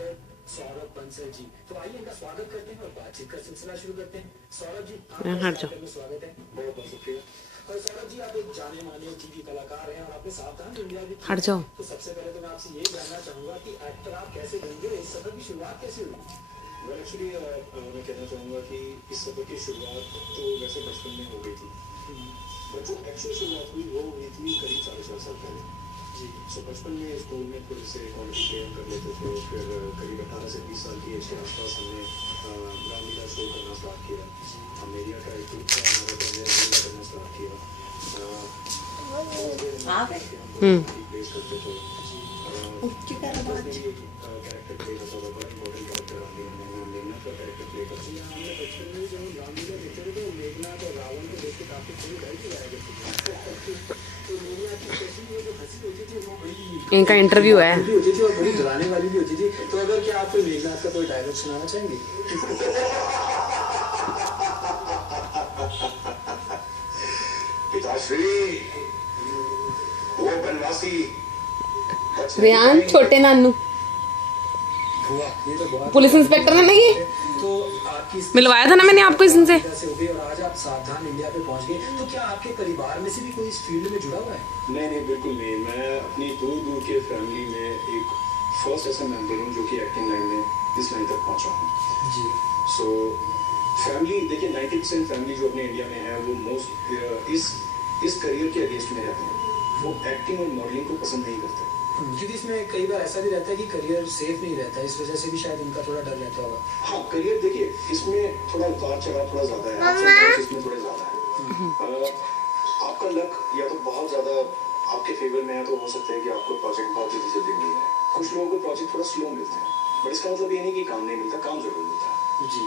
Actor Saurabh Bansal ji. तो आइए इनका स्वागत करते हैं और बातचीत का सिलसिला शुरू करते हैं। सौरभ जी, आपका में स्वागत है। बहुत बहुत शुक्रिया। और सौरभ जी, आप एक जाने माने टीवी कलाकार हैं और आपने सावधान इंडिया भी हट जाओ। तो सबसे पहले तो मैं आपसे ये जानना चाहूंगा कि एक्टर आप कैसे बन गए, इस सफर की शुरुआत कैसे हुई? एक्चुअली मैं कहना चाहूँगा कि इस सफर की शुरुआत तो वैसे बचपन में हो गई थी, बट जो एक्चुअल शुरुआत हुई वो हुई थी करीब 4.5 साल पहले जी। सो बचपन में स्कूल में थोड़े से कॉमेडी प्ले कर लेते थे, फिर करीब 18 से 20 साल की एज के आसपास हमने रामलीला शो करना स्टार्ट किया। हम मीडिया का एक ग्रुप था, हमारे तो हमने रामलीला करना स्टार्ट किया। प्लेस करते थे कैरेक्टर प्ले करता था, बड़ा इम्पोर्टेंट कैरेक्टर रामलीला में मेघना का कैरेक्टर प्ले करता था। हमने बचपन में जब रामलीला देखते थे तो मेघना और रावण को देख के काफी थोड़ी डर भी आया करती थी। तो मेघना की कैसी वो जो हंसी होती थी वो बड़ी इनका इंटरव्यू है होती थी और बड़ी डराने वाली भी होती थी। तो अगर क्या आप कोई मेघनाथ का कोई डायलॉग सुनाना चाहेंगे? पिताश्री, वो बनवासी रियान छोटे नानू पुलिस इंस्पेक्टर है ना ये, तो आपकी मिलवाया था ना मैंने आपको इनसे। और आज आप सावधान इंडिया पे पहुंच गए, तो क्या आपके परिवार में से भी कोई इस फील्ड में जुड़ा हुआ है? नहीं, बिल्कुल नहीं। मैं अपनी दूर के फैमिली में एक फर्स्ट ऐसा मेंबर हूँ जो कि एक्टिंग लाइन में इस लाइन तक पहुंचा हूँ जी। सो फैमिली देखिए, 90% फैमिली जो अपने इंडिया में है वो मोस्ट इस करियर के अगेंस्ट में रहते हैं। वो एक्टिंग और मॉडलिंग को पसंद नहीं करते, क्योंकि इसमें कई बार ऐसा भी रहता है कि करियर सेफ नहीं रहता है, इस वजह से भी शायद उनका थोड़ा डर रहता होगा। हाँ, करियर देखिए इसमें थोड़ा उतार चढ़ाव थोड़ा ज्यादा है, इसमें थोड़ा ज्यादा है। आपका लक या तो बहुत ज्यादा आपके फेवर में है तो हो सकता है कि आपको प्रोजेक्ट बहुत जल्दी मिल जाए। कुछ लोगों को प्रोजेक्ट थोड़ा स्लो मिलते हैं, बट इसका मतलब ये नहीं कि काम नहीं मिलता, काम जरूर मिलता है जी।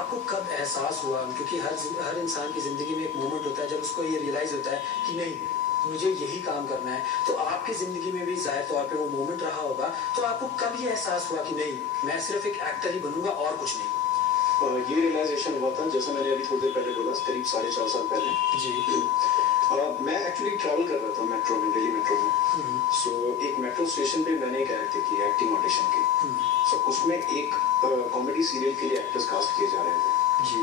आपको कब एहसास हुआ, क्योंकि हर इंसान की जिंदगी में एक मोमेंट होता है जब उसको ये रियलाइज होता है कि नहीं मुझे यही काम करना है, तो आपकी जिंदगी में भी जाहिर तौर पे वो मोमेंट रहा होगा। तो आपको कब ये एहसास हुआ कि नहीं मैं सिर्फ एक एक्टर ही बनूंगा और कुछ नहीं? ये रियलाइजेशन हुआ था जैसा मैंने अभी थोड़ी देर पहले बोला, करीब 4.5 साल पहले जी। मैं एक्चुअली ट्रैवल कर रहा था मेट्रो में, दिल्ली मेट्रो में। सो एक मेट्रो स्टेशन पे मैंने एक ऐड देखी एक्टिंग ऑडिशन की। सो उसमें एक कॉमेडी सीरियल के लिए एक्टर्स कास्ट किए जा रहे थे जी।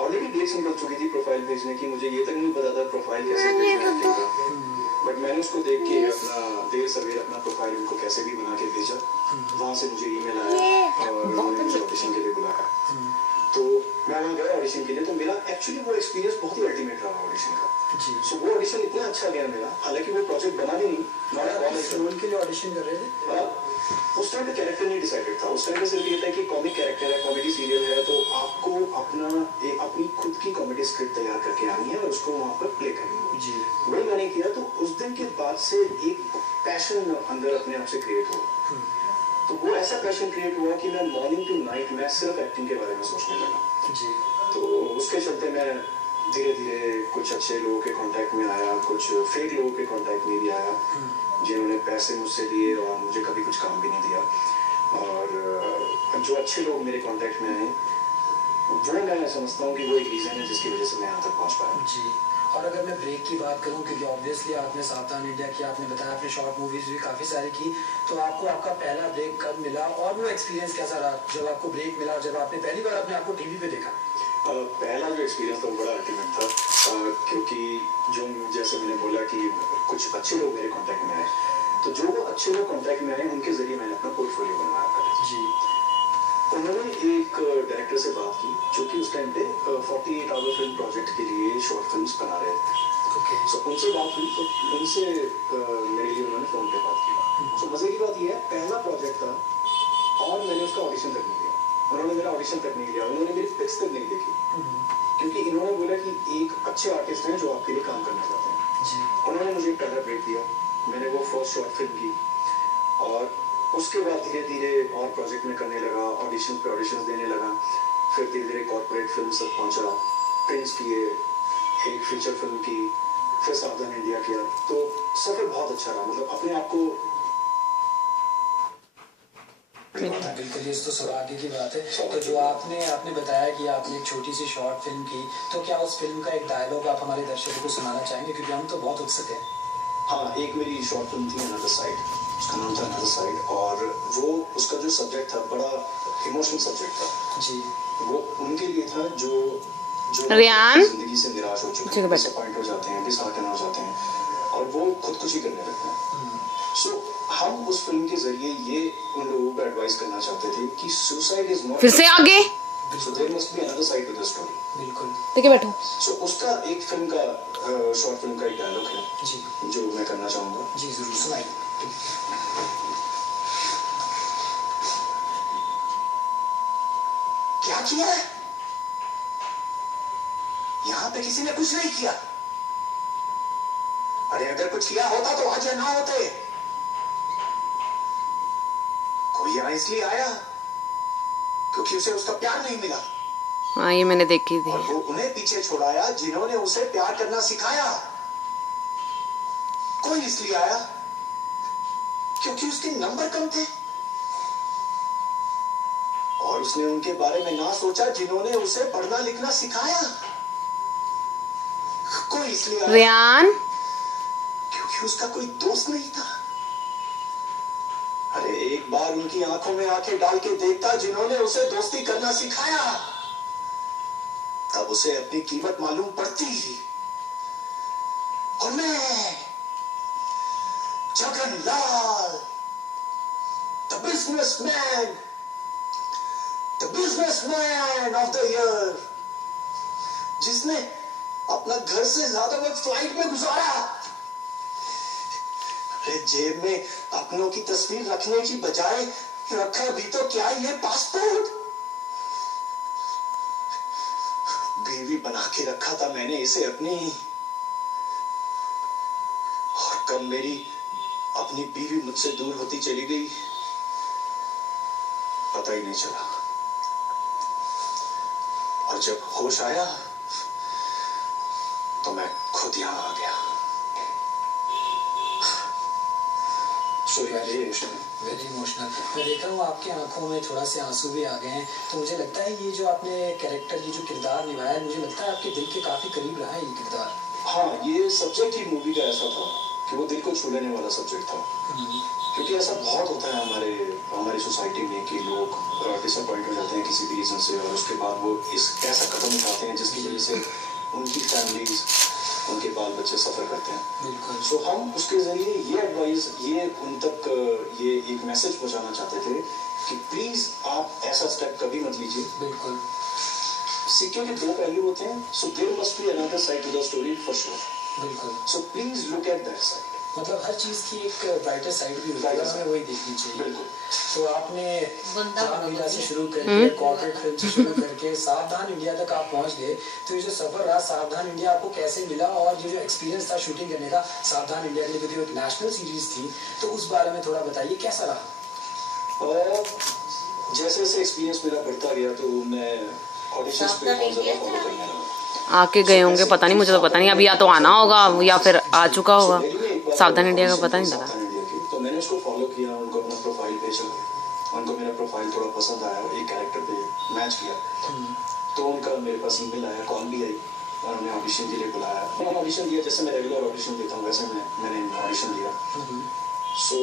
ऑलरेडी डेट्स निकल चुकी थी प्रोफाइल भेजने की, मुझे ये तक नहीं पता था प्रोफाइल कैसे भेजना है का, बट मैंने उसको देख के अपना देर सवेर अपना प्रोफाइल उनको कैसे भी बना के भेजा। वहाँ से मुझे ईमेल आया और उन्होंने मुझे ऑडिशन के लिए बुलाया। तो मैं वहाँ गया ऑडिशन के लिए, तो मेरा एक्चुअली वो एक्सपीरियंस बहुत ही अल्टीमेट रहा ऑडिशन का जी। सो वो ऑडिशन इतना अच्छा गया मेरा, हालांकि वो प्रोजेक्ट बना भी नहीं, रोल के लिए ऑडिशन कर रहे थे। उस टाइम पे कैरेक्टर नहीं डिसाइडेड था। उस टाइम पे सिर्फ ये था कि कॉमिक कैरेक्टर है, कॉमेडी सीरियल है, तो आपको अपनी खुद की कॉमेडी स्क्रिप्ट तैयार करके आनी है और उसको वहाँ पर प्ले करनी है जी। वही मैंने किया। तो उस दिन के बाद से एक पैशन अंदर अपने आप से क्रिएट हुआ। तो वो ऐसा पैशन क्रिएट हुआ कि मैं मॉर्निंग टू नाइट मैं सिर्फ एक्टिंग के बारे में सोचने लगा जी। तो उसके चलते मैं धीरे धीरे कुछ अच्छे लोगों के कांटेक्ट में आया, कुछ फेक लोगों के कांटेक्ट में भी आया जिन्होंने पैसे मुझसे लिए और मुझे कभी कुछ काम भी नहीं दिया। और जो अच्छे लोग मेरे कांटेक्ट में आए वो मैं समझता हूँ कि वो एक रीज़न है जिसकी वजह से मैं यहाँ तक पहुँच पाया जी। और अगर मैं ब्रेक की बात करूं, क्योंकि ऑब्वियसली आपने सावधान इंडिया की, आपने बताया आपने शॉर्ट मूवीज भी काफ़ी सारी की, तो आपको आपका पहला ब्रेक कब मिला और वो एक्सपीरियंस कैसा रहा जब आपको ब्रेक मिला, जब आपने पहली बार अपने आपको टीवी पे देखा? पहला जो एक्सपीरियंस था वो बड़ा अल्टीमेट था, क्योंकि जो जैसे मैंने बोला कि कुछ अच्छे लोग मेरे कॉन्टैक्ट में आए, तो जो वो अच्छे लोग कॉन्टैक्ट में आए उनके जरिए मैंने अपना पोर्टफोलियो बनवाया था जी। उन्होंने एक डायरेक्टर से बात की जो कि उस टाइम पे 48 आवर फिल्म प्रोजेक्ट के लिए शॉर्ट फिल्म्स बना रहे थे। सो उनसे बात हुई, तो उनसे मेरे लिए उन्होंने फ़ोन पे बात की। सो मज़े की बात यह है, पहला प्रोजेक्ट था और मैंने उसका ऑडिशन तक नहीं दिया, उन्होंने मेरा ऑडिशन तक नहीं लिया, उन्होंने मेरी पिक्स तक नहीं देखी, क्योंकि इन्होंने बोला कि एक अच्छे आर्टिस्ट हैं जो आपके लिए काम करना चाहते हैं। उन्होंने मुझे पहला ब्रेक दिया, मैंने वो फर्स्ट शॉर्ट फिल्म की और उसके बाद धीरे धीरे और प्रोजेक्ट में करने लगा, ऑडिशन पे ऑडिशन देने लगा, फिर धीरे धीरे कॉर्पोरेट फिल्म तक पहुंचा, प्रिंस किए, एक फीचर फिल्म की, फिर सावधान इंडिया किया। तो सफर बहुत अच्छा रहा, मतलब अपने आप को बिल्कुल, ये तो सौभाग्य की बात है। तो जो आपने बताया कि आपने एक छोटी सी शॉर्ट फिल्म की, तो क्या उस फिल्म का एक डायलॉग आप हमारे दर्शकों को सुनाना चाहेंगे, क्योंकि हम तो बहुत उत्सुक हैं। हाँ, एक मेरी शॉर्ट फिल्म थी अनदर साइड, उसका नाम था अनदर साइड, और वो उसका जो सब्जेक्ट था बड़ा इमोशनल सब्जेक्ट था जी वो उनके लिए था जो जो रियान? जिंदगी से निराश हो चुके हैं, डिसअपॉइंट हो जाते हैं, डिसहार्टन हो जाते हैं और वो खुदकुशी करने लगते हैं। सो हम उस फिल्म के जरिए ये उन लोगों को एडवाइस करना चाहते थे कि सुसाइड इज नॉट, फिर से आगे so there must be another side to the story. बिल्कुल देखिए बैठो। सो उसका एक फिल्म का शॉर्ट फिल्म का एक डायलॉग है जी जो मैं करना चाहूंगा। जी जरूर सुनाइए। क्या किया है? यहां पे किसी ने कुछ नहीं किया। अरे अगर कुछ किया होता तो आज ये ना होते। कोई यहां इसलिए आया क्योंकि उसे उसका प्यार नहीं मिला हाँ ये मैंने देखी थी। और वो उन्हें पीछे छोड़ाया जिन्होंने उसे प्यार करना सिखाया। कोई इसलिए आया क्योंकि उसके नंबर कम थे और उसने उनके बारे में ना सोचा जिन्होंने उसे पढ़ना लिखना सिखाया। कोई इसलिए आया रियान? क्योंकि उसका कोई दोस्त नहीं था। अरे एक बार उनकी आंखों में आंखें डाल के देखता जिन्होंने उसे दोस्ती करना सिखाया, तब उसे अपनी कीमत मालूम पड़ती। और मैं Jaganlal the businessman of the year, जिसने अपना घर से ज्यादा वक्त फ्लाइट में गुजारा। अरे जेब में अपनों की तस्वीर रखने की बजाय रखा भी तो क्या ये पासपोर्ट। बीवी बना के रखा था मैंने इसे अपनी, और कब मेरी अपनी बीवी मुझसे दूर होती चली गई पता ही नहीं चला। और जब होश आया तो मैं खुद यहां आ गया। Very emotional. मैं देख रहा हूँ आपकी आंखों में थोड़ा से आंसू भी आ गए हैं, तो मुझे लगता है ये जो आपने कैरेक्टर, ये जो किरदार निभाया है, मुझे लगता है आपके दिल के काफी करीब रहा है ये किरदार। हाँ, ये सब्जेक्ट ही मूवी का ऐसा था कि वो दिल को छू लेने वाला सब्जेक्ट था। क्योंकि ऐसा बहुत होता है हमारी सोसाइटी में कि लोग डिसअपॉइंट हो जाते हैं किसी भी रीजन से और उसके बाद वो ऐसा कदम उठाते हैं जिसकी वजह से उनकी फैमिलीज, उनके बाल बच्चे सफर करते हैं। बिल्कुल। सो हम उसके जरिए ये एडवाइस, ये उन तक ये एक मैसेज पहुंचाना चाहते थे कि प्लीज आप ऐसा स्टेप कभी मत लीजिए। बिल्कुल। सिक्के के दो पहलू होते हैं, so there must be another side to the story for sure. बिल्कुल। So please look at that side. मतलब हर चीज की एक ब्राइटर साइड भी होती है, हमें वही देखनी चाहिए। बिल्कुल। तो आपने सावधान इंडिया से शुरू करके कॉर्पोरेट फिल्म से शुरू करके सावधान इंडिया तक आप पहुंच गए, तो ये जो सफर रहा सावधान इंडिया आपको कैसे मिला, और ये जो एक्सपीरियंस था शूटिंग करने का सावधान इंडिया के लिए, क्योंकि एक नेशनल सीरीज थी, तो उस बारे में थोड़ा बताइए कैसा रहा। जैसे जैसे एक्सपीरियंस मेरा बढ़ता गया तो मैं ऑडिशंस पे बहुत ज़्यादा फॉलो करने लगा। आके गए होंगे, पता नहीं, मुझे तो पता नहीं, अभी या तो आना होगा या फिर आ चुका होगा। सावधान इंडिया का पता नहीं लगा। तो मैंने उसको फॉलो किया, उनको अपना प्रोफाइल भेजा, उनको मेरा प्रोफाइल थोड़ा पसंद आया, एक कैरेक्टर पे मैच किया, तो उनका मेरे पास ईमेल आया, कॉल भी आई और उन्हें ऑडिशन के लिए बुलाया। मैंने ऑडिशन दिया, जैसे मैं रेगुलर ऑडिशन देता हूँ वैसे मैंने ऑडिशन दिया। सो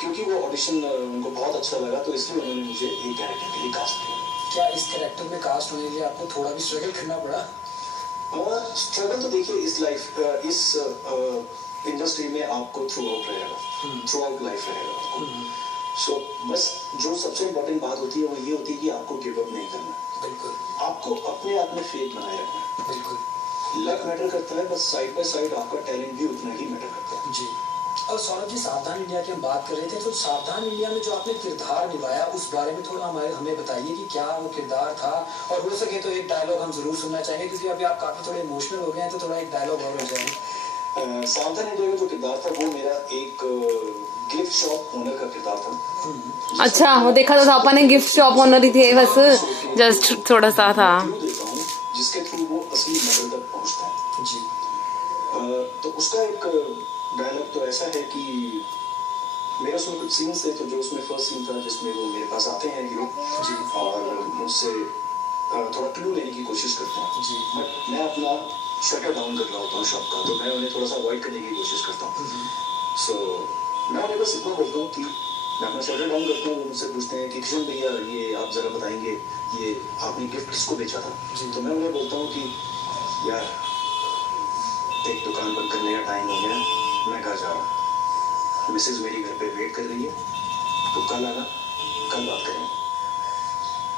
क्योंकि वो ऑडिशन उनको बहुत अच्छा लगा तो इसलिए उन्होंने मुझे एक कैरेक्टर के लिए कास्ट किया। क्या इस कैरेक्टर में कास्ट होने के लिए आपको थोड़ा भी स्ट्रगल करना पड़ा? स्ट्रगल तो देखिए इस इंडस्ट्री में आपको थ्रू आउट रहेगा, थ्रू आउट लाइफ रहेगा आपको। सो बस जो सबसे इम्पोर्टेंट बात होती है वो ये होती है कि आपको गिव अप नहीं करना। बिल्कुल। आपको अपने आप में फेथ बनाए रखना है। बिल्कुल। लक मैटर करता है, बस साइड बाय साइड आपका टैलेंट भी उतना ही मैटर करता है। जी। और सौरभ जी, सावधान इंडिया की हम बात कर रहे थे, तो सावधान इंडिया में जो आपने किरदार निभाया उस बारे में थोड़ा हमें बताइए कि क्या वो किरदार था, और हो सके तो एक डायलॉग हम जरूर सुनना चाहेंगे, क्योंकि अभी आप काफी थोड़े इमोशनल हो गए हैं, तो थोड़ा एक डायलॉग और हो जाए। सावधान इंडिया का जो किरदार था वो मेरा एक गिफ्ट शॉप ओनर का किरदार था। अच्छा, वो देखा तो था, अपन ने गिफ्ट शॉप ओनर ही थे, बस जस्ट थोड़ा सा था। जिसके थ्रू वो असली मंजिल तक पहुंचता है। जी। तो उसका एक डायलॉग तो ऐसा है कि मेरे उसमें कुछ सीन्स थे, तो जो उसमें फर्स्ट सीन था जिसमें वो मेरे पास आते हैं हीरो जी, और मुझसे थोड़ा क्लू लेने की कोशिश करते हैं जी। बट मैं अपना शटर डाउन कर रहा होता हूँ शॉप का, तो मैं उन्हें थोड़ा सा अवॉइड करने की कोशिश करता हूँ। सो मैं उन्हें बस इतना बोलता हूँ कि मैं अपना शटर डाउन करता हूँ, वो मुझसे पूछते हैं कि किशन भैया ये आप ज़रा बताएंगे ये आपने गिफ्ट किसको बेचा था? तो मैं उन्हें बोलता हूँ कि यार एक दुकान बंद करने का टाइम हो गया, मैं घर जा रहा हूँ, मिसेज मेरी घर पे वेट कर रही है, तो कल आना, कल बात करेंगे।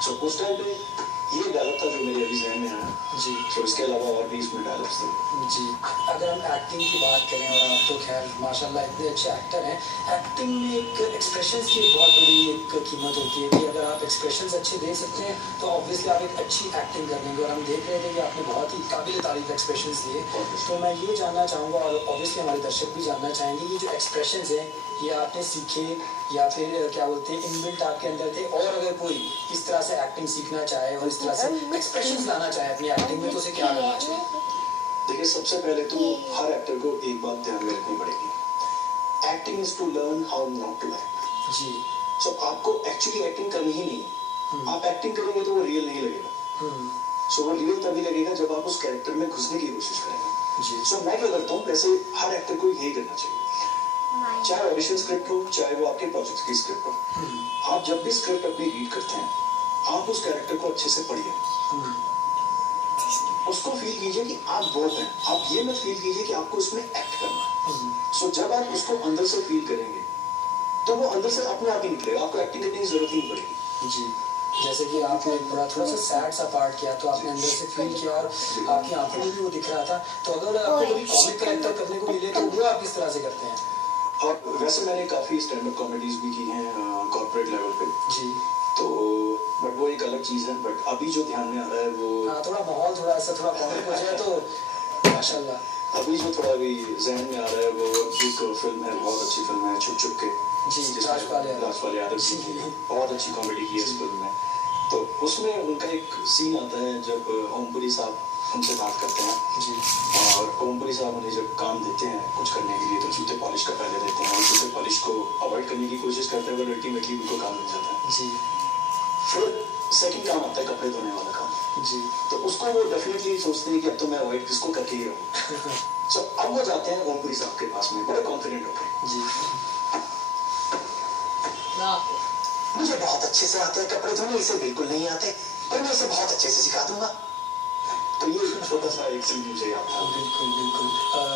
सो उस टाइम पे ये डायलॉग था जो मेरे अभी जहन में आया जी। तो इसके अलावा और भी इसमें डायलॉग्स थे। जी, अगर हम एक्टिंग की बात करें, और आप तो खैर माशाल्लाह इतने अच्छे एक्टर हैं, एक्टिंग में एक एक्सप्रेशंस की एक बहुत बड़ी एक कीमत होती है कि अगर आप एक्सप्रेशंस अच्छे दे सकते हैं तो ऑब्वियसली आप एक अच्छी एक्टिंग कर लेंगे। और हम देख रहे थे कि आपने बहुत ही काबिल तारीफ एक्सप्रेशंस दिए। तो मैं ये जानना चाहूँगा, और ऑब्वियसली हमारे दर्शक भी जानना चाहेंगे, ये जो एक्सप्रेशंस हैं ये आपने सीखे या फिर क्या बोलते हैं इनबिल्ट आपके अंदर थे? और अगर कोई इस तरह से एक्टिंग सीखना चाहे और इस तरह से एक्सप्रेशंस लाना चाहे अपनी एक्टिंग में, तो उसे क्या करना चाहिए? देखिए, सबसे पहले तो हर एक्टर को एक बात ध्यान में रखनी पड़ेगी, acting is to learn how not to act. जी। सो आपको एक्चुअली एक्टिंग करनी ही नहीं है। आप एक्टिंग करेंगे तो वो रियल नहीं लगेगा। सो वो रियल तभी लगेगा जब आप उस कैरेक्टर में घुसने की कोशिश करेंगे। जी। सो मैं क्या करता हूँ, वैसे हर एक्टर को यही करना चाहिए, चाहे ऑडिशन स्क्रिप्ट हो चाहे वो आपके प्रोजेक्ट की स्क्रिप्ट हो। आप जब भी स्क्रिप्ट अपनी रीड करते हैं, आप उस कैरेक्टर को अच्छे से पढ़िए, उसको फील कीजिए कि आप वो हैं। आप ये मत फील कीजिए कि आपको उसमें एक्ट करना है। सो जब आप उसको अंदर से फील करेंगे तो वो अंदर से अपने आप ही निकलेगा, आपको एक्टिंग करने की जरूरत ही नहीं पड़ेगी। जी, जैसे कि आपने थोड़ा सा सैड सा पार्ट किया तो आपने अंदर से फील किया और आपकी आंखों में भी वो दिख रहा था। तो अगर आपको कभी कॉमिक कैरेक्टर करने को मिले तो वो आप किस तरह से करते हैं? और वैसे मैंने काफ़ी स्टैंड अप कॉमेडीज भी की हैं कॉर्पोरेट लेवल पे। जी। तो बट वो एक अलग चीज़ है। बट अभी जो ध्यान में आ रहा है वो हाँ, थोड़ा माहौल थोड़ा ऐसा थोड़ा कॉमिक हो जाए तो माशाल्लाह। अभी जो थोड़ा अभी जहन में आ रहा है वो एक फिल्म है, बहुत अच्छी फिल्म है, छुप छुप के। जी, राजपाल यादव जी की बहुत अच्छी कॉमेडी की है इस फिल्म में। तो उसमें उनका एक सीन आता है जब ओमपुरी साहब उनसे बात करते हैं। जी। और ओमपुरी साहब उन्हें जब काम देते हैं कुछ करने के लिए तो जूते पॉलिश का पहले देते हैं, और जूते पॉलिश को अवॉइड करने की कोशिश करते हैं, बट अल्टीमेटली उनको काम मिल जाता है। जी। फिर सेकंड काम आता है कपड़े धोने वाला काम। जी। तो उसको वो डेफिनेटली सोचते हैं कि अब तो मैं अवॉइड किसको करके ही रहूँ। सो अब वो जाते हैं ओमपुरी साहब के पास में बड़े कॉन्फिडेंट होकर। जी। मुझे बहुत अच्छे से आते हैं कपड़े धोने, इसे बिल्कुल नहीं आते, पर मैं इसे बहुत अच्छे से सिखा दूंगा। तो ये छोटा सा एक सीन मुझे याद था। बिल्कुल बिल्कुल।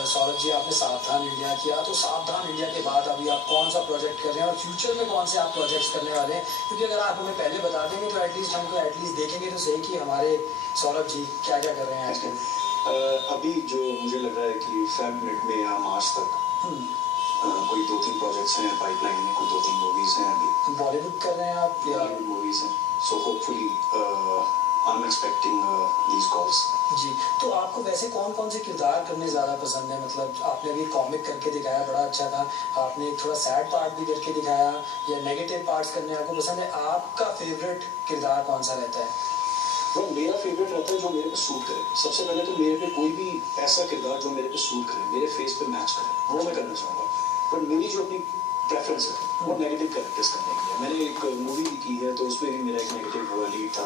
सौरभ जी, आपने सावधान इंडिया किया, तो सावधान इंडिया के बाद अभी आप कौन सा प्रोजेक्ट कर रहे हैं और फ्यूचर में कौन से आप प्रोजेक्ट्स करने वाले हैं? क्योंकि अगर आप हमें पहले बता देंगे तो एटलीस्ट हमको एटलीस्ट देखेंगे तो सही कि हमारे सौरभ जी क्या क्या कर रहे हैं आजकल। अभी जो मुझे लग रहा है कि फेब में या मार्च तक कोई 2-3 प्रोजेक्ट्स हैं पाइपलाइन में, कोई 2-3 मूवीज हैं अभी। बॉलीवुड कर रहे हैं आप या बॉलीवुड मूवीज हैं? So hopefully I am expecting these calls. जी। तो आपको वैसे कौन कौन से किरदार करने ज़्यादा पसंद है? मतलब आपने अभी कॉमिक करके दिखाया, बड़ा अच्छा था। आपने एक थोड़ा सैड पार्ट भी करके दिखाया, या नेगेटिव पार्ट्स करने आपको पसंद है? आपका फेवरेट किरदार कौन सा रहता है? तो मेरा फेवरेट रहता है जो मेरे पे सूट करे। सबसे पहले तो मेरे पे कोई भी ऐसा किरदार जो मेरे पे सूट करे, मेरे फेस पे मैच करे, वो मैं करना चाहूँगा। पर मेरी जो अपनी प्रेफरेंस है वो नेगेटिव कैरेक्टर्स करने की है। मैंने एक मूवी भी की है तो उसमें भी मेरा एक नेगेटिव लीड था,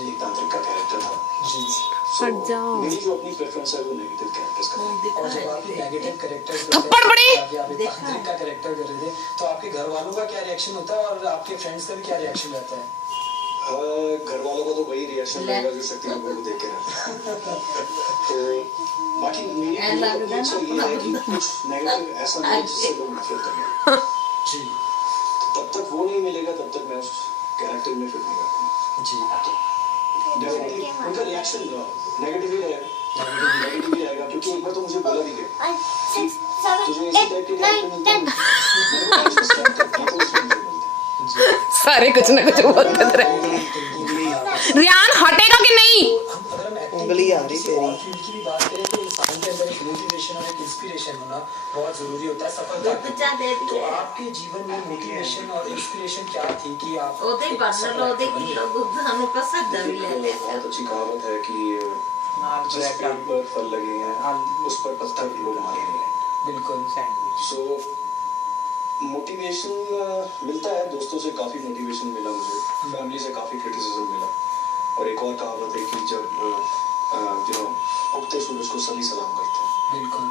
एक तांत्रिक का कैरेक्टर था। जी। हट जाओ। मेरी जो अपनी प्रेफरेंस है वो नेगेटिव कैरेक्टर्स करने की। और जब आप नेगेटिव कैरेक्टर थप्पड़ पड़ी। तांत्रिक का कैरेक्टर कर रहे थे तो आपके घर वालों का क्या रिएक्शन होता है और आपके फ्रेंड्स का भी क्या रिएक्शन रहता है? घर वालों का तो वही रिएक्शन रहेगा जो शक्ति कपूर को देख के रहता है। तो बाकी मेरी इच्छा ये है कि कुछ नेगेटिव ऐसा नहीं जिससे लोग नफरत करें। जी। तो तब तक वो नहीं मिलेगा तब तक मैं उस कैरेक्टर में फिट नहीं करता। जी। डेफिनेटली उनका रिएक्शन नेगेटिव ही रहेगा क्योंकि एक बार तो मुझे बोला भी गया तुझे इसी टाइप के कैरेक्टर मिलते हैं। सारे कुछ ना कुछ बोलते रहे। रियान हटेगा कि नहीं? अगर हम उंगली आ रही तेरी। फील्ड की भी बात करें तो इंसान के अंदर एक मोटिवेशन और एक इंस्पिरेशन होना बहुत जरूरी होता है सफलता के लिए। तो आपके जीवन में मोटिवेशन और इंस्पिरेशन क्या थी कि आप बहुत अच्छी कहावत है कि जिस पेड़ पर फल लगे हैं उस पर पत्थर लोग मारे हैं। बिल्कुल। सो मोटिवेशन मिलता है, दोस्तों से काफ़ी मोटिवेशन मिला मुझे, फैमिली से काफ़ी क्रिटिसिज्म मिला। और एक और कहावत है कि जब उगते सूरज को सभी सलाम करते हैं। बिल्कुल।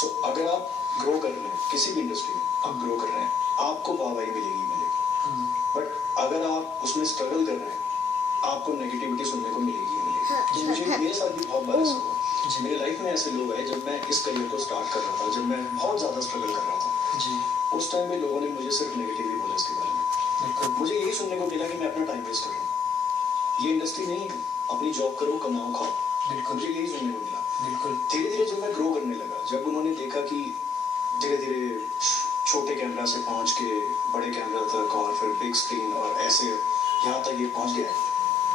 सो अगर आप ग्रो कर रहे हैं किसी भी इंडस्ट्री में, आप ग्रो कर रहे हैं, आपको वाहवाही मिलेगी। उसमें स्ट्रगल कर रहे हैं, आपको नेगेटिविटी सुनने को मिलेगी ही मिलेगी। मुझे मेरे साथ भी बहुत बार ऐसा हुआ। मेरे लाइफ में ऐसे लोग आए जब मैं इस करियर को स्टार्ट कर रहा था, जब मैं बहुत ज़्यादा स्ट्रगल कर रहा था जी, उस टाइम में लोगों ने मुझे सिर्फ नेगेटिव ही बोला इसके बारे में। मुझे यही सुनने को मिला कि मैं अपना टाइम वेस्ट कर रहा हूँ, ये इंडस्ट्री नहीं, अपनी जॉब करो, कमाओ, खाओ। बिल्कुल, मुझे यही सुनने को मिला। बिल्कुल, धीरे धीरे जब मैं ग्रो करने लगा, जब उन्होंने देखा कि धीरे धीरे छोटे कैमरा से पहुंच के बड़े कैमरा तक और फिर बिग स्क्रीन और ऐसे यहाँ तक ये पहुंच गया,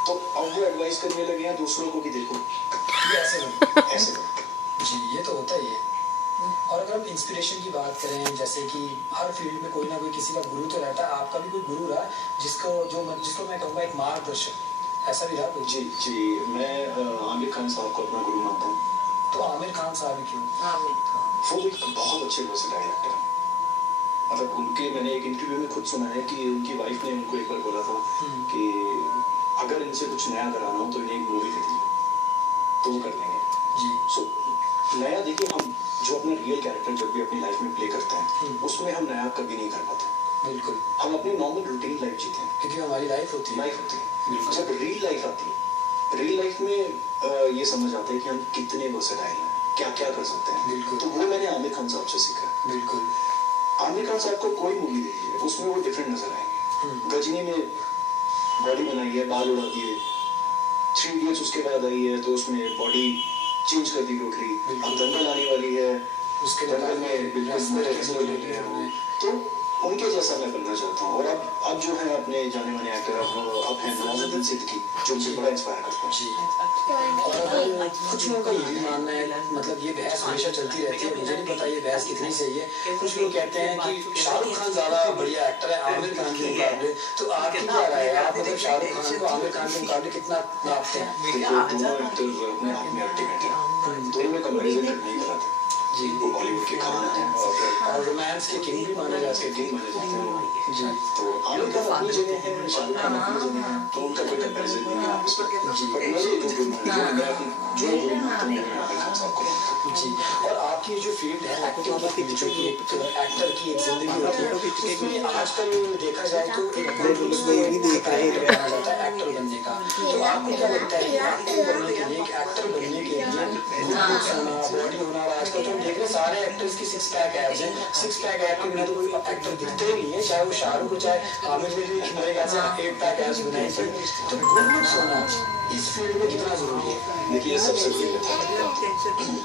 तो अब वो एडवाइस करने लगे हैं दूसरों को कि देखो ये ऐसे बनो, ऐसे बनो। जी, ये तो होता ही है। और अगर हम इंस्पिरेशन की बात करें, जैसे कि हर फील्ड में कोई ना कोई किसी का गुरु तो रहता है, आपका भी कोई गुरु रहा जिसको मैं कहूँगा एक मार्गदर्शक, ऐसा भी रहा कोई? जी जी, मैं आमिर खान साहब को अपना गुरु मानता हूँ। तो आमिर खान साहब ही क्यों? वो एक बहुत अच्छे वर्सेटाइल एक्टर हैं। मतलब उनके मैंने एक इंटरव्यू में खुद सुना है कि उनकी वाइफ ने उनको एक बार बोला था कि अगर इनसे कुछ नया कराना हो तो इन्हें एक मूवी दे दीजिए तो वो कर देंगे जी। सो नया देखिए, हम जो अपना रियल कैरेक्टर जब भी अपनी लाइफ में प्ले करते हैं उसमें हम नया कभी नहीं कर पाते। बिल्कुल, हम अपनी नॉर्मल रूटीन लाइफ जीते हैं क्योंकि हमारी लाइफ होती है। जब रियल लाइफ आती है, रियल लाइफ में ये समझ आता है कि हम कितने वर्सेटाइल हैं, क्या क्या कर सकते हैं। बिल्कुल, तो वो मैंने आमिर खान साहब से सीखा। बिल्कुल, आमिर खान साहब को कोई मूवी देखिए उसमें वो डिफरेंट नजर आएंगे। गजनी में बॉडी बनाई है, बाल उड़ा दिए, 3 इडियट्स उसके बाद आई है तो उसमें बॉडी चेंज कर दी टोटली। अब दंगल आने वाली है, उसके दंगल में बिल्कुल तो उनके जैसा मैं बनना चाहता हूँ। और अब जो है अपने जाने माने एक्टर अब है नवाजुद्दीन सिद्दीकी, जो मुझे बड़ा इंस्पायर करता है जी। और कुछ लोगों का ये भी मानना है, मतलब ये बहस हमेशा चलती रहती है, मुझे नहीं पता ये बहस कितनी सही है। कुछ लोग कहते हैं कि शाहरुख खान ज्यादा बढ़िया एक्टर है आमिर खान के मुकाबले, तो आपकी क्या राय है? आप मतलब शाहरुख खान को आमिर खान के मुकाबले कितना नापते हैं? दोनों एक्टर अपने आप में अल्टीमेट है, दोनों में कंपैरिजन नहीं कराते जी। वो बॉलीवुड के खान हैं और रोमांस के किंग भी माने जाते हैं जी। तो आमिर खान अपनी जगह है, शाहरुख खान अपनी जगह है, तो उनका कोई कंपैरिजन नहीं है आपस में जी। बट मुझे जो आमिर खान साहब को जी। और आपकी जो फील्ड है एक्टिंग की, जो कि एक एक्टर की एक जिंदगी होती है, उसमें आजकल देखा जाए तो एक जाता है एक्टर बनने का। तो आपको क्या लगता है कि एक्टर बनने के लिए, एक एक्टर बनने के लिए बॉडी होना, आजकल तो देख रहे सारे एक्टर्स की 6 पैक एब्स हैं, 6 पैक एब के बिना तो कोई एक्टर दिखते ही नहीं है, चाहे वो शाहरुख हो चाहे आमिर ने भी मेरे ख्याल से 8 पैक एब्स बनाई थी। तो गुड लुक्स होना इस फील्ड में कितना जरूरी है? देखिए सबसे बड़ी बात है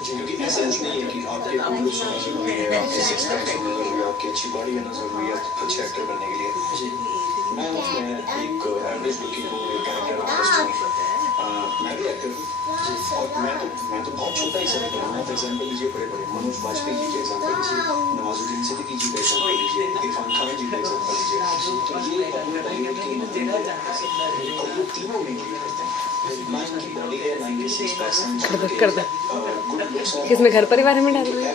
क्योंकि ऐसा नहीं है कि आपके गुड लुक्स होना जरूरी है, आपके 6 पैक होना जरूरी है, आपकी अच्छी बॉडी होना जरूरी है अच्छे एक्टर बनने के लिए जी। मैं एक एवरेज लुकिंग हूँ, एक कैरेक्टर आर्टिस्ट हूँ, मैं भी एक्टर हूँ और मैं तो बहुत छोटा ही समय करूँगा। फॉर एग्जाम्पल लीजिए, बड़े बड़े मनोज वाजपेयी जी के एग्जाम्पल लीजिए, नवाजुद्दीन सिद्दीकी जी का एग्जाम्पल लीजिए, इरफान खान जी का एग्जाम्पल लीजिए, तो ये अपने बॉलीवुड की और ये तीनों में लीड करते हैं। ना इनकी बॉडी है, ना इनके 6 पैक्स हैं, गुड लुक्स है, किसमें घर परिवार में डाल रहे हैं,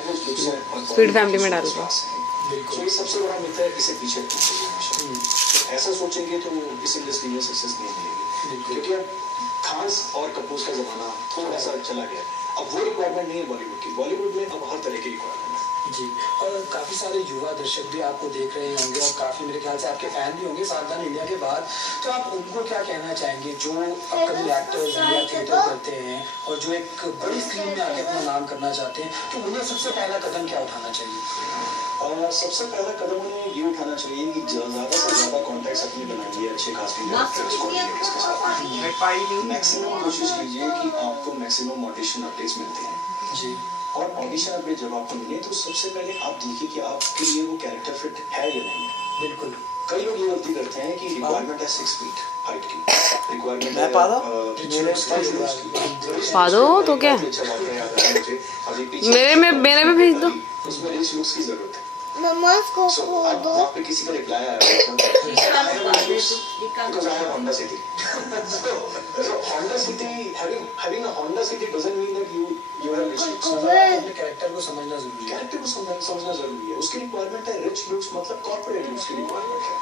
स्वीट फैमिली में डाल रहे हैं। तो ये सबसे बड़ा मिथ है, इसे पीछे ऐसा सोचेंगे तो इस इंडस्ट्री में सक्सेस नहीं मिलेगी क्योंकि अब खास और कपूर का जमाना थोड़ा सा चला गया। अब वो रिक्वायरमेंट नहीं है बॉलीवुड की, बॉलीवुड में अब हर तरह की रिक्वायरमेंट है जी। और काफ़ी सारे युवा दर्शक भी आपको देख रहे होंगे और काफ़ी मेरे ख्याल से आपके फैन भी होंगे सावधान इंडिया के बाद, तो आप उनको क्या कहना चाहेंगे जो अपकमिंग एक्टर्स या थिएटर करते हैं और जो एक बड़ी स्क्रीन में आके अपना नाम करना चाहते हैं, तो उन्हें सबसे पहला कदम क्या उठाना चाहिए? सबसे पहला कदम उन्हें ये उठाना चाहिए कि ज़्यादा से ज़्यादा कॉन्टैक्ट्स अपने बनाइए अच्छे कास्टिंग डायरेक्टर्स कोऑर्डिनेटर्स के साथ। मैक्सिमम कोशिश कीजिए कि आपको मैक्सिमम ऑडिशन अपडेट्स मिलते हैं जी। और ऑडिशन अपडेट जब आपको मिले तो सबसे पहले आप देखिए कि आपके लिए वो कैरेक्टर फिट है या नहीं। बिल्कुल, कई लोग ये गलती करते हैं कि रिक्वायरमेंट है 6 फीट हाइट की, रिक्वायरमेंट है पा दो तो क्या मेरे में भेज दो, उसमें रिच लुक्स की जरूरत है। मम्मा को दो। आप पे किसी का रिप्लाई आया because I have Honda City. So Honda City having a Honda City doesn't mean that you have rich looks. अपने कैरेक्टर को समझना जरूरी है, कैरेक्टर को समझना जरूरी है। उसकी रिक्वायरमेंट है रिच लुक्स, मतलब कॉर्पोरेट लुक्स की रिक्वायरमेंट है।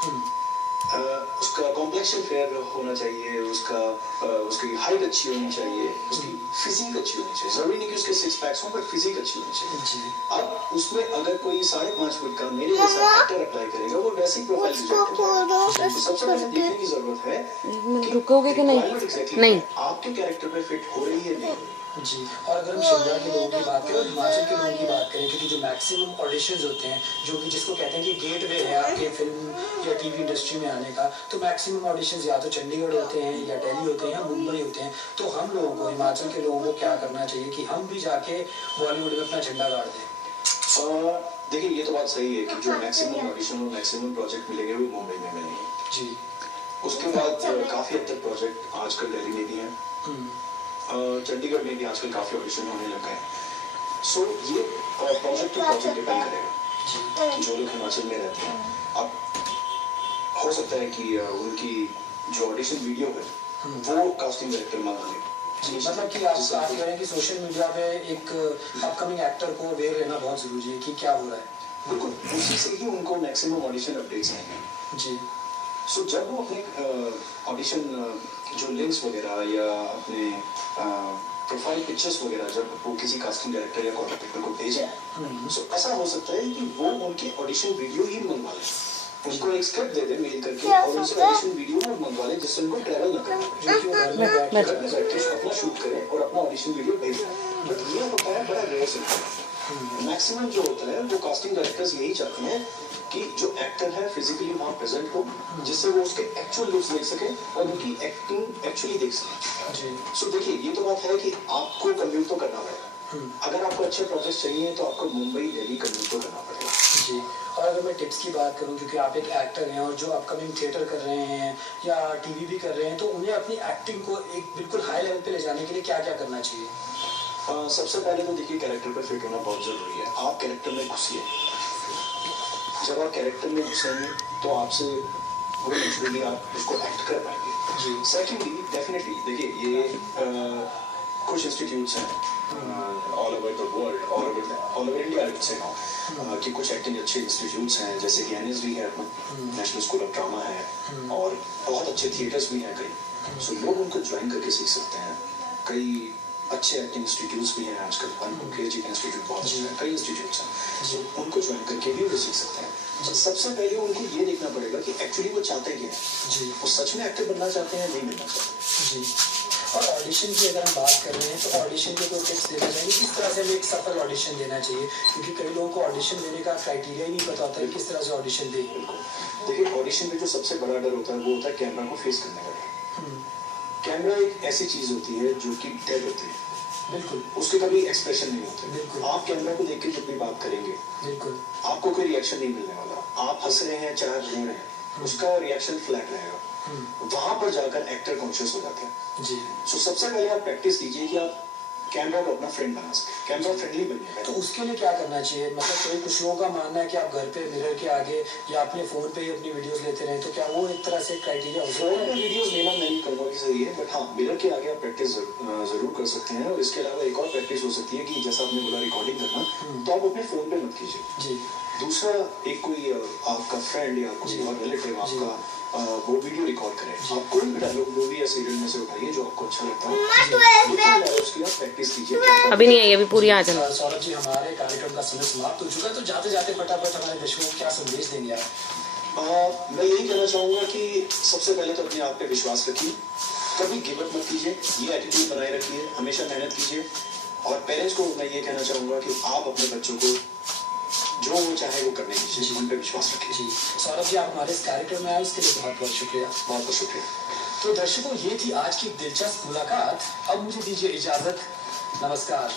उसका कॉम्प्लेक्शन फेयर होना चाहिए, उसकी हाइट अच्छी होनी चाहिए, उसकी फिजिक अच्छी होनी चाहिए। जरूरी नहीं कि उसके 6 पैक्स हों, बट फिजिक अच्छी होनी चाहिए। अब उसमें अगर कोई 5.5 फुट का मेरे जैसा एक्टर अप्लाई करेगा, वो वैसी प्रोफाइल रिजेक्ट करेगा। तो सबसे पहले देखने की जरूरत है कि रुकोगे कि नहीं? नहीं। आपके कैरेक्टर पे फिट हो रही है नहीं। जी, और अगर हम शिमला के लोगों की बात करें और हिमाचल के लोगों की बात करें, क्योंकि जो मैक्सिमम ऑडिशंस होते हैं, जो कि जिसको कहते हैं कि गेटवे है आपके फिल्म या टीवी इंडस्ट्री में आने का, तो मैक्सिमम ऑडिशंस या तो चंडीगढ़ होते हैं या दिल्ली होते हैं या मुंबई होते हैं। तो हम लोगों को, हिमाचल के लोगों को क्या करना चाहिए कि हम भी जाके बॉलीवुड में अपना झंडा गाड़ दें? देखिए, ये तो बात सही है कि जो मैक्सिमम ऑडिशन और मैक्सिमम प्रोजेक्ट मिलेंगे वो मुंबई में मिलेंगे। जी, उसके बाद काफी हद तक प्रोजेक्ट आजकल दिल्ली में भी है, चंडीगढ़ में भी आजकल काफी ऑडिशन होने लग गए हैं। सो ये प्रोजेक्ट टू प्रोजेक्ट डिपेंड करेगा कि जो लोग हिमाचल में रहते हैं, अब हो सकता है कि उनकी जो ऑडिशन वीडियो है वो कास्टिंग डायरेक्टर मंगा ले। जी, मतलब कि आप कह रहे हैं कि सोशल मीडिया पे एक अपकमिंग एक्टर को अवेयर रहना बहुत जरूरी है कि क्या हो रहा है। बिल्कुल, उसी से ही उनको मैक्सिमम ऑडिशन अपडेट्स आएंगे। जी, सो जब वो अपने ऑडिशन जो लिंक्स वगैरह या अपने प्रोफाइल पिक्चर्स वगैरह जब वो किसी कास्टिंग डायरेक्टर या कॉन्ट्रैक्टर को भेजें, सो ऐसा हो सकता है कि वो उनके ऑडिशन वीडियो ही मंगवा लें, उनको एक स्क्रिप्ट दे दें मेल करके और उनसे ऑडिशन वीडियो वो मंगवा लें, जिससे उनको ट्रैवल ना करना पड़े, जो कि वो घर में बैठ के अपना शूट करें और अपना ऑडिशन वीडियो भेज दें। बट ये होता है बड़ा रेयर सिचुएशन। मैक्सिमम जो होता है वो कास्टिंग डायरेक्टर्स यही चाहते हैं कि जो एक्टर है फिजिकली वहाँ प्रेजेंट हो, जिससे वो उसके एक्चुअल लुक्स देख सके और उनकी एक्टिंग एक्चुअली देख सके। सो देखिए, ये तो बात है कि आपको कम्यूट तो करना पड़ेगा। अगर आपको अच्छे प्रोजेक्ट चाहिए तो आपको मुंबई दिल्ली कम्यूट तो करना पड़ेगा। जी, और अगर मैं टिप्स की बात करूं, क्योंकि आप एक एक्टर हैं और जो अपकमिंग थिएटर कर रहे हैं या टीवी भी कर रहे हैं, तो उन्हें अपनी एक्टिंग को एक बिल्कुल हाई लेवल पे ले जाने के लिए क्या क्या करना चाहिए? सबसे पहले तो देखिए, कैरेक्टर पर फिट होना बहुत जरूरी है। आप कैरेक्टर में घुसिए। जब आप कैरेक्टर में घुसेंगे तो आपसे वो नेचुरली आप उसको एक्ट कर पाएंगे। जी, सेकेंडली डेफिनेटली देखिए, ये कुछ इंस्टीट्यूट्स हैं all over the world, all over India कि कुछ एक्टिंग अच्छे इंस्टीट्यूट्स हैं, जैसे कि NSD है, नेशनल स्कूल ऑफ ड्रामा है, और बहुत अच्छे थिएटर्स भी हैं कई। सो लोग उनको ज्वाइन करके सीख सकते हैं। कई अच्छे एक्टिंग इंस्टीट्यूट्स भी हैं आजकल, KG इंस्टीट्यूट बहुत अच्छे हैं, कई इंस्टीट्यूट्स हैं, उनको ज्वाइन करके भी वो सीख सकते हैं। सबसे पहले उनको ये देखना पड़ेगा कि एक्चुअली वो चाहते क्या है, वो सच में एक्टर बनना चाहते हैं या नहीं बनना चाहते। जी, और ऑडिशन की अगर हम बात कर रहे हैं तो ऑडिशन के कोई टिप्स देना चाहिए, किस तरह से हमें एक सफल ऑडिशन देना चाहिए, क्योंकि कई लोगों को ऑडिशन देने का क्राइटेरिया ही नहीं पता होता है किस तरह से ऑडिशन दें। देखिए, ऑडिशन में जो सबसे बड़ा डर होता है वो होता है कैमरा को फेस करने का डर। कैमरा एक ऐसी चीज होती है जो कि डेड होती है, बिल्कुल, उसके कभी एक्सप्रेशन नहीं होते। बिल्कुल, आप कैमरा को देख के जब भी बात करेंगे, बिल्कुल, आपको कोई रिएक्शन नहीं मिलने वाला। आप हंस रहे हैं चाहे रो रहे हैं, उसका रिएक्शन फ्लैट रहेगा। वहां पर जाकर एक्टर कॉन्शियस हो जाते हैं। जी, सो सबसे पहले आप प्रैक्टिस कीजिए कि आप कैमरा को अपना फ्रेंड बना सके, कैमरा फ्रेंडली बनिए। तो उसके लिए क्या करना चाहिए? मतलब कोई कुछ लोगों का मानना है कि आप घर पे मिरर के आगे या अपने फोन पे ही अपनी वीडियोस लेते रहे, तो क्या वो एक तरह से क्राइटेरिया हो फोन पे वीडियोस लेना नहीं कहूँगा कि सही है, बट हाँ, मिरर के आगे आप प्रैक्टिस जरूर कर सकते हैं। और इसके अलावा एक और प्रैक्टिस हो सकती है कि जैसा आपने बोला रिकॉर्डिंग करना, तो आप अपने फोन पे मत कीजिए। जी, दूसरा, एक कोई आपका फ्रेंड या कोई और रिलेटिव आपका वो वीडियो रिकॉर्ड करें। आप कोई भी डायलॉग मूवी या सीरियल में से उठाइए जो आपको अच्छा लगता है, उसकी आप प्रैक्टिस कीजिए। अभी नहीं आई, अभी पूरी आ जाना। सौरभ जी, हमारे कार्यक्रम का समय समाप्त हो चुका है, तो जाते जाते फटाफट हमारे दर्शकों को क्या संदेश देंगे आप? मैं यही कहना चाहूँगा कि सबसे पहले तो अपने आप पे विश्वास रखिए, कभी गिव अप मत कीजिए, ये एटीट्यूड बनाए रखिए, हमेशा मेहनत कीजिए। और पेरेंट्स को मैं ये कहना चाहूँगा कि आप अपने बच्चों को जो वो चाहे वो करने दीजिए, उन पे विश्वास रखिए। जी, सौरभ जी, आप हमारे इस कार्यक्रम में आए उसके लिए बहुत बहुत शुक्रिया। बहुत बहुत शुक्रिया। तो दर्शकों, ये थी आज की दिलचस्प मुलाकात। अब मुझे दीजिए इजाजत। नमस्कार।